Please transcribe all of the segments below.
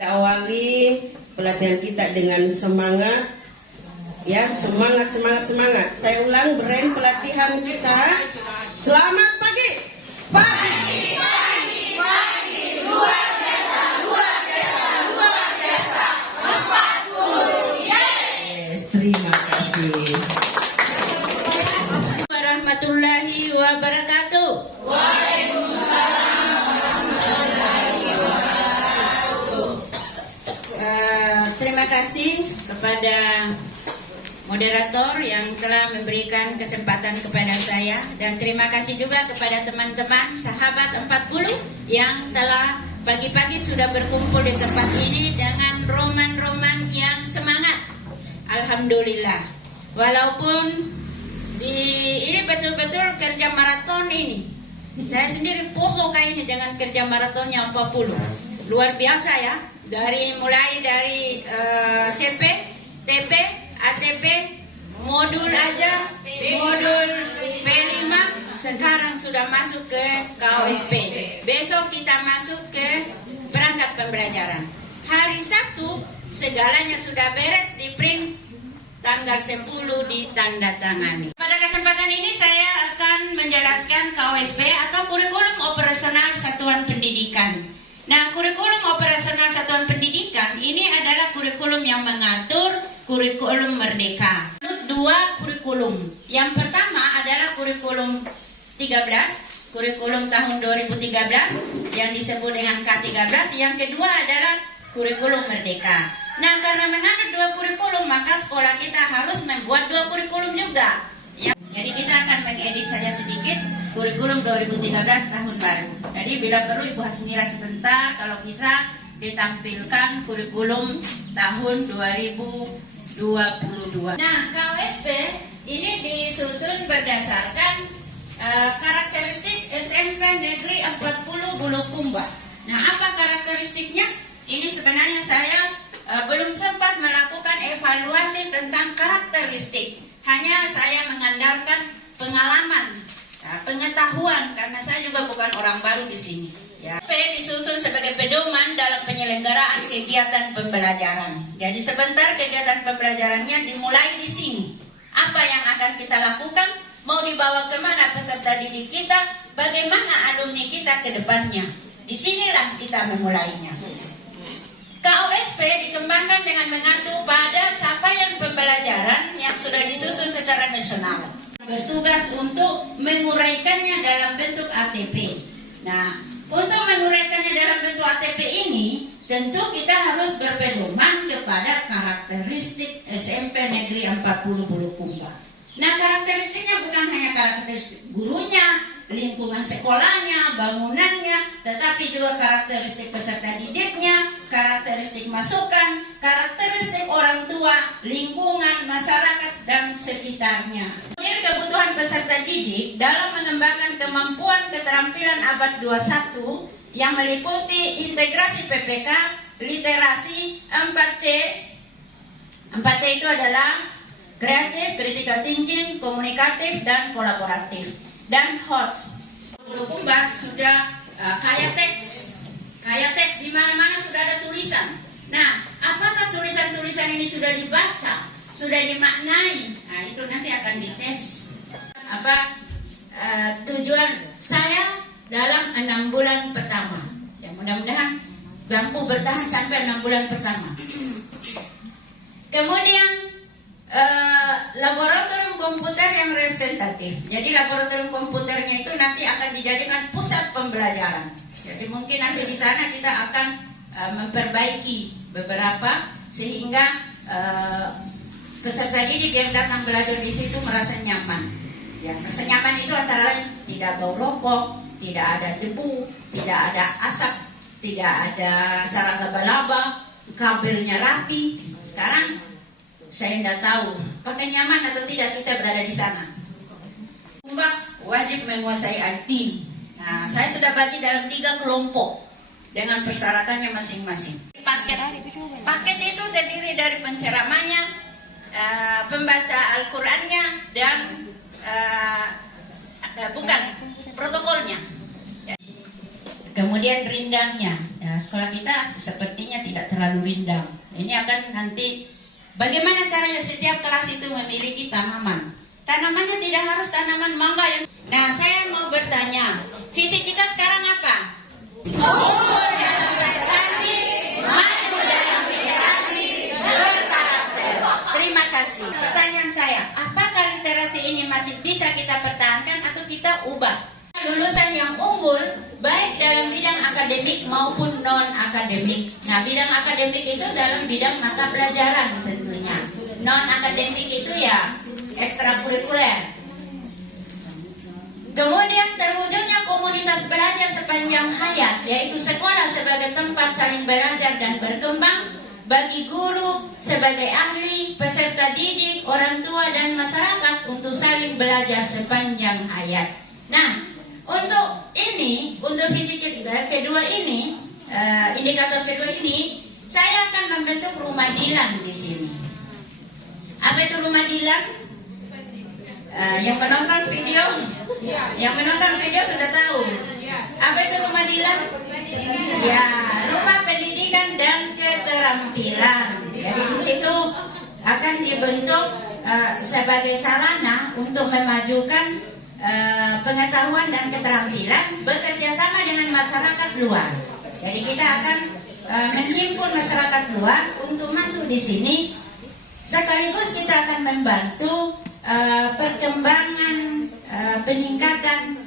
Kita awali pelatihan kita dengan semangat, ya, semangat. Saya ulang, brand pelatihan kita. Selamat pagi. Pagi, luar biasa, 40, yes. Terima kasih. Warahmatullahi wabarakatuh. Terima kasih kepada moderator yang telah memberikan kesempatan kepada saya, dan terima kasih juga kepada teman-teman sahabat 40 yang telah pagi-pagi sudah berkumpul di tempat ini dengan roman-roman yang semangat. Alhamdulillah. Walaupun ini betul-betul kerja maraton ini. Saya sendiri poso kayak ini dengan kerja maratonnya 40. Luar biasa ya. Mulai dari CP, TP, ATP, modul aja, modul P5, sekarang sudah masuk ke KOSP. Besok kita masuk ke perangkat pembelajaran. Hari Sabtu segalanya sudah beres, di print, tanggal 10 ditandatangani. Pada kesempatan ini saya akan menjelaskan KOSP atau Kurikulum Operasional Satuan Pendidikan. Nah, kurikulum operasional satuan pendidikan ini adalah kurikulum yang mengatur kurikulum merdeka. Dua kurikulum. Yang pertama adalah kurikulum 13, kurikulum tahun 2013 yang disebut dengan K13. Yang kedua adalah kurikulum merdeka. Nah, karena menganut dua kurikulum, maka sekolah kita harus membuat dua kurikulum juga. Ya, jadi kita akan mengedit saja sedikit kurikulum 2013 tahun baru. Jadi bila perlu Ibu Hasmira sebentar, kalau bisa ditampilkan kurikulum tahun 2022. Nah, KOSP ini disusun berdasarkan karakteristik SMP Negeri 40 Bulukumba. Nah, apa karakteristiknya? Ini sebenarnya saya belum sempat melakukan evaluasi tentang karakteristik. Hanya saya mengandalkan pengalaman, pengetahuan, karena saya juga bukan orang baru di sini. Ya. KOSP disusun sebagai pedoman dalam penyelenggaraan kegiatan pembelajaran. Jadi sebentar kegiatan pembelajarannya dimulai di sini. Apa yang akan kita lakukan? Mau dibawa kemana peserta didik kita? Bagaimana alumni kita ke depannya? Disinilah kita memulainya. KOSP dikembangkan dengan mengacu pada capaian pembelajaran yang sudah disusun secara nasional. Bertugas untuk menguraikannya dalam bentuk ATP. Nah, untuk menguraikannya dalam bentuk ATP ini, tentu kita harus berpedoman kepada karakteristik SMP Negeri 40 Bulukumba. Nah, karakteristiknya bukan hanya karakteristik gurunya, lingkungan sekolahnya, bangunannya, tetapi juga karakteristik peserta didiknya, karakteristik masukan, karakteristik orang tua, lingkungan, masyarakat, dan sekitarnya. Kemudian kebutuhan peserta didik dalam mengembangkan kemampuan keterampilan abad 21 yang meliputi integrasi PPK, literasi, 4C. 4C itu adalah kreatif, critical thinking, komunikatif, dan kolaboratif. Dan HOTS. Bulukumba sudah kaya teks di mana-mana sudah ada tulisan. Nah, apakah tulisan-tulisan ini sudah dibaca, sudah dimaknai? Nah, itu nanti akan dites. Tujuan saya dalam 6 bulan pertama. Ya, mudah-mudahan mampu bertahan sampai 6 bulan pertama. Kemudian laboratorium komputer yang representatif. Jadi laboratorium komputernya itu nanti akan dijadikan pusat pembelajaran. Jadi mungkin nanti di sana kita akan memperbaiki beberapa sehingga peserta didik yang datang belajar di situ merasa nyaman. Ya, merasa nyaman itu antara lain tidak bau rokok, tidak ada debu, tidak ada asap, tidak ada sarang laba-laba, kabelnya rapi. Sekarang saya tidak tahu pakai nyaman atau tidak kita berada di sana. Wajib menguasai IT. Nah, saya sudah bagi dalam 3 kelompok dengan persyaratannya masing-masing. Paket itu terdiri dari penceramahnya, pembaca Al-Qurannya, dan protokolnya. Kemudian rindangnya, ya, sekolah kita sepertinya tidak terlalu rindang. Ini akan nanti bagaimana caranya setiap kelas itu memiliki tanaman. Tanamannya tidak harus tanaman mangga yang. Nah, saya mau bertanya, visi kita sekarang apa? Unggul dalam prestasi, maju dalam literasi, berkarakter. Terima kasih. Pertanyaan saya, apakah literasi ini masih bisa kita pertahankan atau kita ubah? Lulusan yang unggul baik dalam bidang akademik maupun non akademik. Nah, bidang akademik itu dalam bidang mata pelajaran tentunya. Non akademik itu ya ekstrakurikuler. Kemudian terwujudnya komunitas belajar sepanjang hayat, yaitu sekolah sebagai tempat saling belajar dan berkembang bagi guru sebagai ahli, peserta didik, orang tua dan masyarakat untuk saling belajar sepanjang hayat. Nah, untuk ini, untuk visi kedua ini, indikator kedua ini, saya akan membentuk rumah dilan di sini. Apa itu rumah dilan? Yang menonton video sudah tahu. Apa itu rumah dilan? Ya, rumah pendidikan dan keterampilan. Jadi di situ akan dibentuk sebagai sarana untuk memajukan pengetahuan dan keterampilan bekerja sama dengan masyarakat luar. Jadi kita akan menghimpun masyarakat luar untuk masuk di sini. Sekaligus kita akan membantu perkembangan peningkatan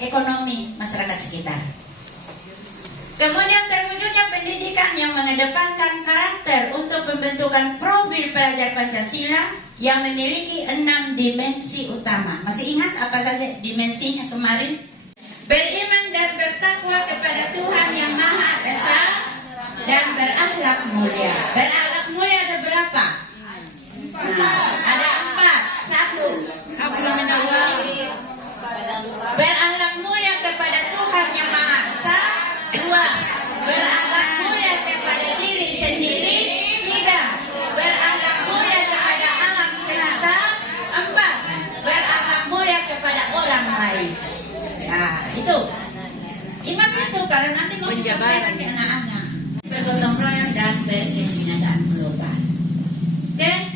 ekonomi masyarakat sekitar. Kemudian terwujudnya pendidikan yang mengedepankan karakter untuk pembentukan profil pelajar Pancasila yang memiliki 6 dimensi utama. Masih ingat apa saja dimensinya kemarin? Beriman dan bertakwa kepada Tuhan yang Maha Esa dan berakhlak mulia. Berakhlak mulia ada berapa? Nah, ada 4. 1. Berakhlak mulia kepada Tuhan yang Maha Esa. 2. Berakhlak mulia kepada diri sendiri. 3. Berakhlak mulia kepada alam sekitar. 4. Berakhlak mulia kepada orang lain. Ya, itu. Ingat itu kalau nanti mau disampaikan ke anak-anak. Bergotong royong dan berkesinambungan global. Oke?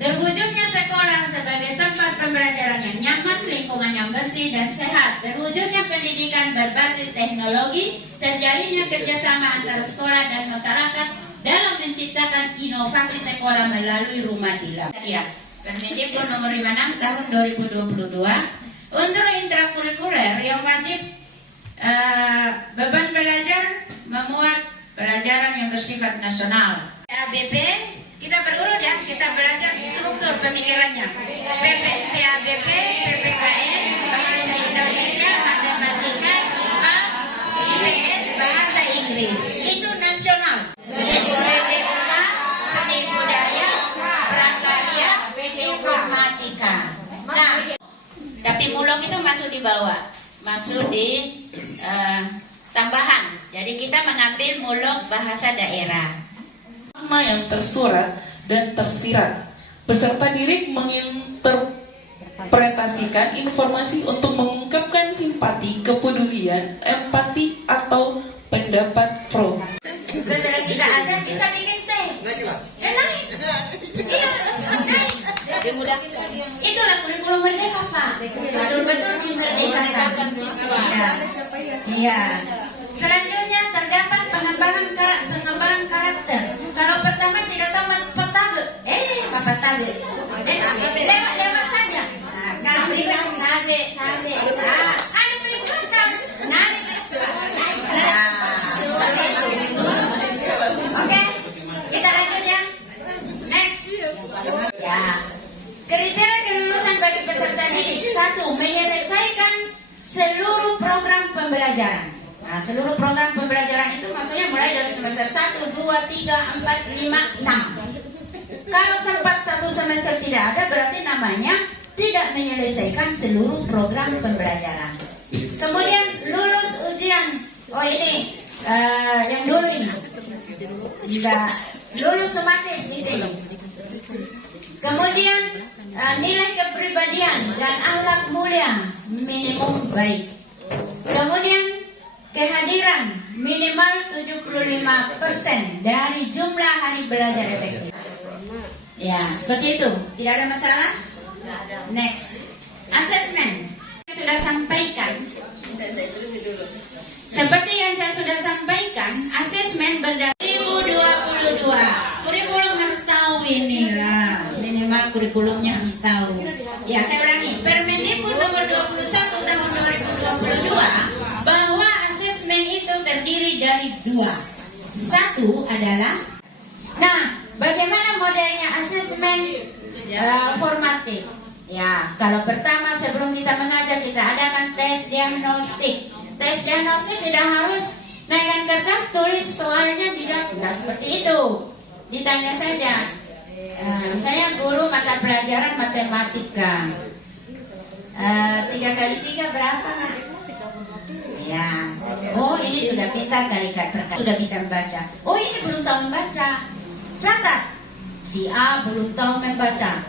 Terwujudnya sekolah sebagai tempat pembelajaran yang nyaman, lingkungan yang bersih dan sehat. Terwujudnya pendidikan berbasis teknologi, terjalinnya kerjasama antara sekolah dan masyarakat dalam menciptakan inovasi sekolah melalui rumah dilan. Ya, Permendikbud nomor 56 tahun 2022 untuk intrakurikuler yang wajib beban belajar memuat pelajaran yang bersifat nasional. PABP kita berurut ya, kita belajar struktur pemikirannya. PABP, PPKN, Bahasa Indonesia, Matematika, IPA, IPS, Bahasa Inggris. Itu nasional. PDUK, Seni Budaya, Prakarya, Informatika. Nah, tapi mulok itu masuk di bawah, masuk di tambahan. Jadi kita mengambil mulok bahasa daerah. Nama yang tersurat dan tersirat. Peserta didik menginterpretasikan informasi untuk mengungkapkan simpati, kepedulian, empati, atau pendapat pro. Setelah kita ajar bisa bikin teh. Dan naik. Iya, naik. Itulah kurikulum merdeka, Pak. Betul-betul memerdekakan siswa. Iya. Selanjutnya terdapat pengembangan karakter. Kalau pertama tidak tahu petabe, apa tabe? Lewat saja. Nah, kalau beritahu tabe. Ada beritahu naik. Oke, kita lanjut ya. Next. Ya. Kriteria kelulusan bagi peserta didik. 1. Menyelesaikan seluruh program pembelajaran. Nah, seluruh program pembelajaran itu maksudnya mulai dari semester 1, 2, 3, 4, 5, 6. Kalau sempat satu semester tidak ada, berarti namanya tidak menyelesaikan seluruh program pembelajaran. Kemudian lulus ujian. Oh ini, yang dulu ini. Juga lulus sumatif di sini. Kemudian nilai kepribadian dan akhlak mulia minimum baik. Kemudian kehadiran minimal 75% dari jumlah hari belajar efektif. Ya, seperti itu. Tidak ada masalah? Next. Assessment. Saya sudah sampaikan. Seperti yang saya sudah sampaikan, asesmen berdasarkan 2022. Kurikulum harus tahu inilah. Minimal kurikulumnya harus tahu. Ya, saya ulangi. Permendikbud nomor 21 tahun 2022 bahwa asesmen itu terdiri dari dua. Satu adalah, bagaimana modelnya asesmen formatif? Ya, kalau pertama sebelum kita mengajar kita adakan tes diagnostik. Tes diagnostik tidak harus naikkan kertas tulis soalnya, tidak seperti itu. Ditanya saja. Saya guru mata pelajaran matematika. 3 kali 3 berapa, Nak? Ya. Oh, ini sudah pintar kali Kak, sudah bisa membaca. Oh, ini belum tahu membaca. Catat. Si A belum tahu membaca.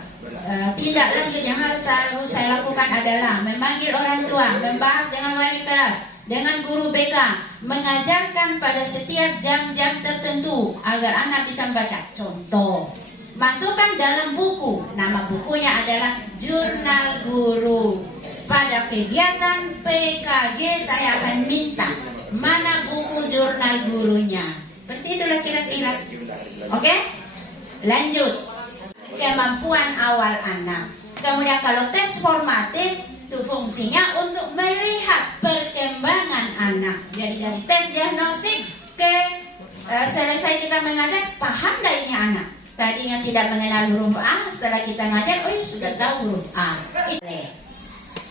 Tindak lanjut yang harus saya lakukan adalah memanggil orang tua, membahas dengan wali kelas, dengan guru BK, mengajarkan pada setiap jam-jam tertentu agar anak bisa membaca. Contoh, masukkan dalam buku. Nama bukunya adalah Jurnal Guru. Pada kegiatan PKG saya akan minta mana buku jurnal gurunya. Seperti itulah kira-kira. Oke? Lanjut. Kemampuan awal anak. Kemudian kalau tes formatif itu fungsinya untuk melihat perkembangan anak. Jadi dari tes diagnostik ke selesai kita mengajar, paham dah ini anak. Tadinya tidak mengenal huruf A, setelah kita ngajar, oh sudah tahu huruf A.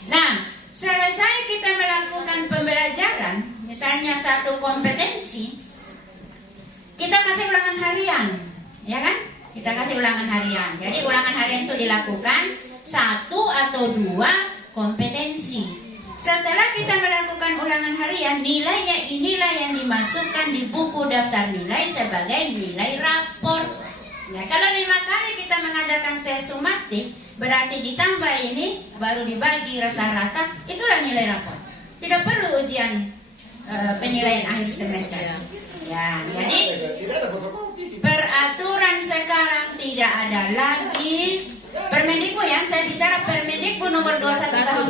Nah, selesai kita melakukan pembelajaran, misalnya satu kompetensi, kita kasih ulangan harian, ya kan? Kita kasih ulangan harian. Jadi ulangan harian itu dilakukan 1 atau 2 kompetensi. Setelah kita melakukan ulangan harian, nilainya inilah yang dimasukkan di buku daftar nilai sebagai nilai rapor. Ya, kalau 5 kali kita mengadakan tes sumatif, berarti ditambah ini baru dibagi rata-rata, itulah nilai rapor. Tidak perlu ujian penilaian akhir semester. Ya, jadi peraturan sekarang tidak ada lagi Permendikbud, yang saya bicara Permendikbud nomor 21 tahun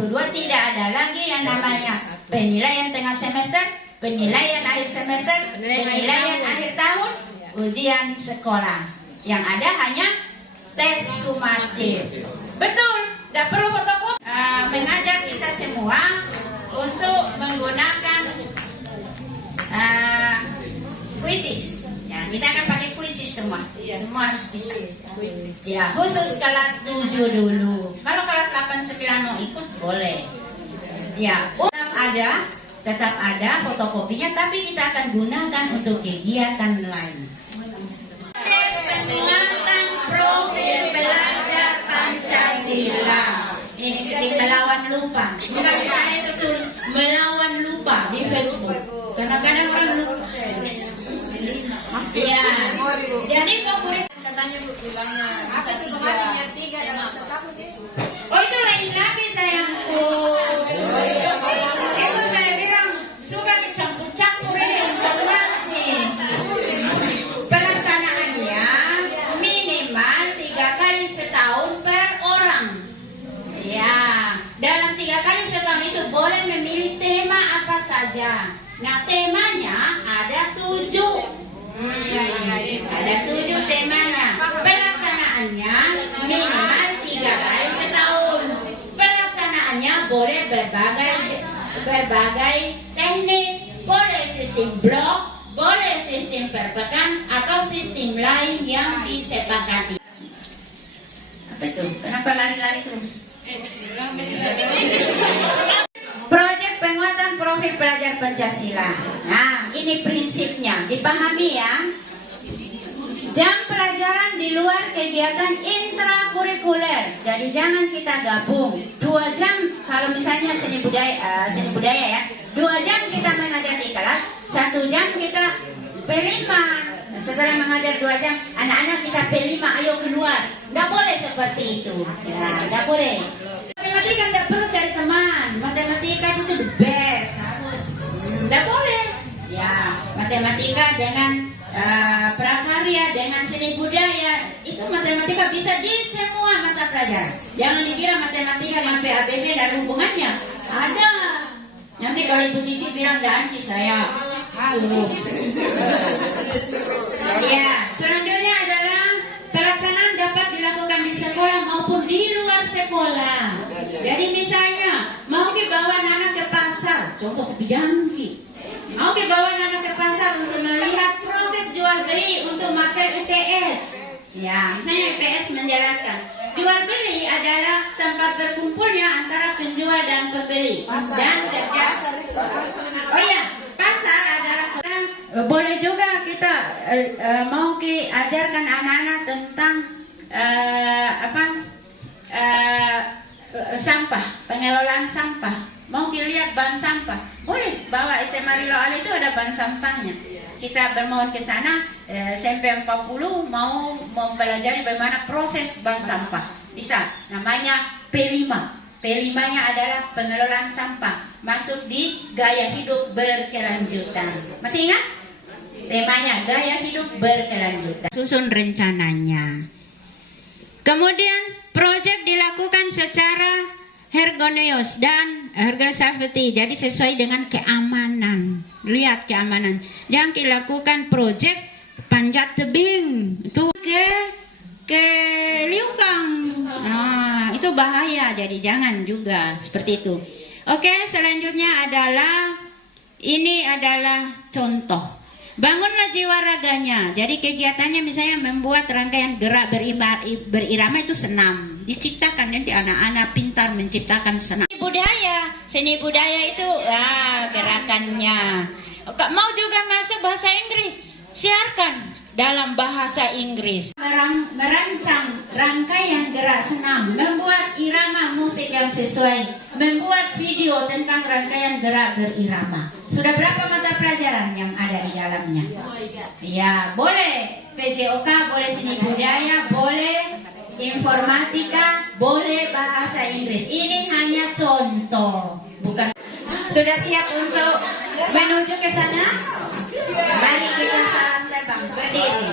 2022, tidak ada lagi yang namanya penilaian tengah semester, penilaian akhir semester, penilaian akhir tahun, ujian sekolah. Yang ada hanya tes sumatif. Betul, tidak perlu fotokopi. Mengajak kita semua untuk menggunakan kuisis. Ya, kita akan pakai kuisis semua. Semua harus bisa. Ya, khusus kelas 7 dulu. Kalau kelas 8, 9 mau ikut boleh. Ya, tetap ada fotokopinya, tapi kita akan gunakan untuk kegiatan lain. Mengenalkan profil belajar Pancasila. Ini sedikit melawan lupa. Bukan saya itu tulis melawan lupa di Facebook. Kadang-kadang orang lupa. Ya, jadi favorit. Oh, itu lain lagi sayangku. Itu saya bilang suka dicampur-campur ini informasi. Pelaksanaannya minimal 3 kali setahun per orang. Ya, dalam 3 kali setahun itu boleh memilih tema apa saja. Nah, temanya ada 7. Ada 7 temanya. Pelaksanaannya minimal 3 kali setahun. Pelaksanaannya boleh berbagai teknik. Boleh sistem blok, boleh sistem per pekan, atau sistem lain yang disepakati. Apa itu? Kenapa lari-lari terus? Proyek penguatan profil pelajar Pancasila. Nah, ini prinsipnya, dipahami ya. Jam pelajaran di luar kegiatan intrakurikuler. Jadi jangan kita gabung. 2 jam kalau misalnya seni budaya ya. 2 jam kita mengajar di kelas, 1 jam kita P5. Setelah mengajar 2 jam, anak-anak kita P5, ayo keluar. Nggak boleh seperti itu. Ya, nggak boleh. Matematika tidak perlu cari teman. Matematika itu the best. Harus. Tidak boleh. Ya, matematika dengan prakarya, dengan seni budaya, itu matematika bisa di semua mata pelajaran. Jangan dikira matematika dengan PABB dan hubungannya. Ada. Nanti kalau Ibu Cici bilang, nanti saya suruh. Ya, selanjutnya adalah pelaksanaan dapat dilakukan di sekolah maupun di luar sekolah. Jadi misalnya mau dibawa anak ke pasar, contoh ke Jambi. Mau dibawa anak ke pasar untuk melihat proses jual beli untuk makan IPS. Ya, misalnya IPS menjelaskan jual beli adalah tempat berkumpulnya antara penjual dan pembeli. Dan oh ya, pasar adalah boleh juga kita mau diajarkan anak-anak tentang sampah, pengelolaan sampah. Mau dilihat bank sampah, boleh bawa SMA Rilo Ali itu ada bank sampahnya. Kita bermohon ke sana, SMP 40 mau mempelajari bagaimana proses bank sampah. Bisa, namanya P5. P5-nya adalah pengelolaan sampah. Masuk di gaya hidup berkelanjutan. Masih ingat? Temanya gaya hidup berkelanjutan. Susun rencananya. Kemudian proyek dilakukan secara ergonomius dan harga safety, jadi sesuai dengan keamanan. Lihat keamanan. Jangan dilakukan proyek panjat tebing itu ke liukang. Nah, itu bahaya. Jadi jangan juga seperti itu. Oke, selanjutnya adalah ini adalah contoh. Bangunlah jiwa raganya. Jadi kegiatannya misalnya membuat rangkaian gerak berirama itu senam. Diciptakan nanti anak-anak pintar menciptakan senam. Seni budaya itu gerakannya. Mau juga masuk bahasa Inggris, siarkan dalam bahasa Inggris. Merancang rangkaian gerak senam, membuat irama musik yang sesuai, membuat video tentang rangkaian gerak berirama. Sudah berapa mata pelajaran yang ada di dalamnya? Ya, boleh PJOK, boleh seni budaya, boleh informatika, boleh bahasa Inggris. Ini hanya contoh, bukan. Sudah siap untuk menuju ke sana? Mari kita salam terbang, berdiri.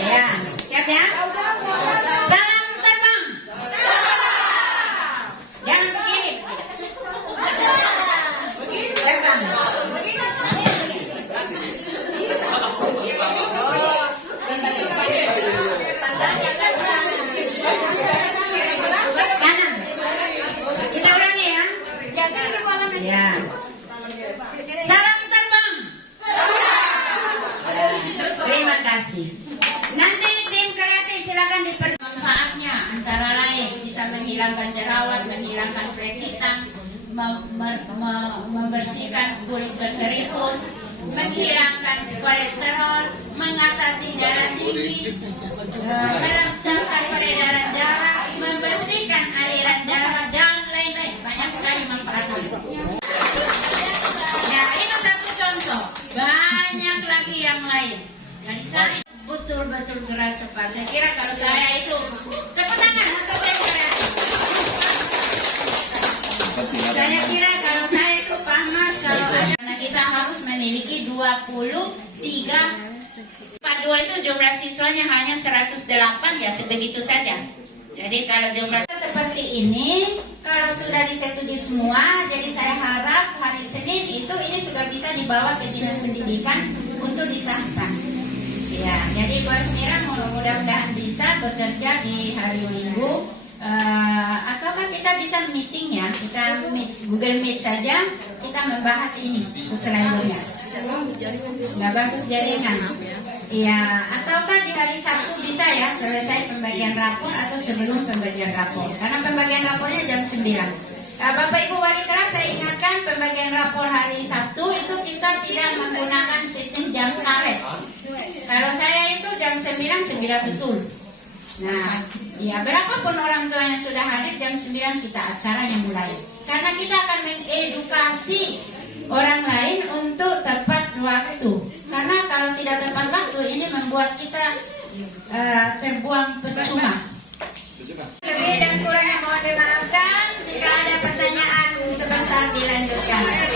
Ya, siap ya? Salam terbang. Jangan begini. Terbang. Kanan. Kita ulangi ya. Ya. Salam terbang. Terima kasih. Nanti tim kreatif silakan dipermanfaatnya, antara lain bisa menghilangkan jerawat, menghilangkan flek hitam, membersihkan kulit berkeriput, menghilangkan kolesterol, mengatasi darah tinggi, melancarkan peredaran darah, membersihkan aliran darah, dan lain-lain. Banyak sekali manfaatnya. Ya, itu satu contoh. Banyak lagi yang lain. Jadi cari betul-betul gerak cepat. Saya kira kalau saya itu tepuk tangan untuk tim kreatif. Saya kira kalau saya itu paham kalau ada, karena kita harus memiliki 23. 42 itu jumlah siswanya hanya 108, ya sebegitu saja. Jadi kalau jumlah seperti ini, kalau sudah disetujui semua, jadi saya harap hari Senin itu ini sudah bisa dibawa ke Dinas Pendidikan untuk disahkan. Ya, jadi Bos Mira mudah-mudahan bisa bekerja di hari Minggu. Atau kan kita bisa meeting ya, kita Google Meet saja, kita membahas ini selanjutnya. Nggak bagus jaringan. Iya, ataukah di hari Sabtu bisa ya selesai pembagian rapor atau sebelum pembagian rapor? Karena pembagian rapornya jam 9. Bapak Ibu wali kelas, saya ingatkan pembagian rapor hari Sabtu itu kita tidak menggunakan sistem jam karet. Kalau saya itu jam 9 betul. Nah, ya berapapun orang tua yang sudah hadir jam 9 kita acaranya mulai. Karena kita akan mengedukasi orang lain untuk tepat waktu. Karena kalau tidak tepat waktu ini membuat kita terbuang percuma. Lebih dan kurangnya mohon dimaafkan. Jika ada pertanyaan sebentar dilanjutkan.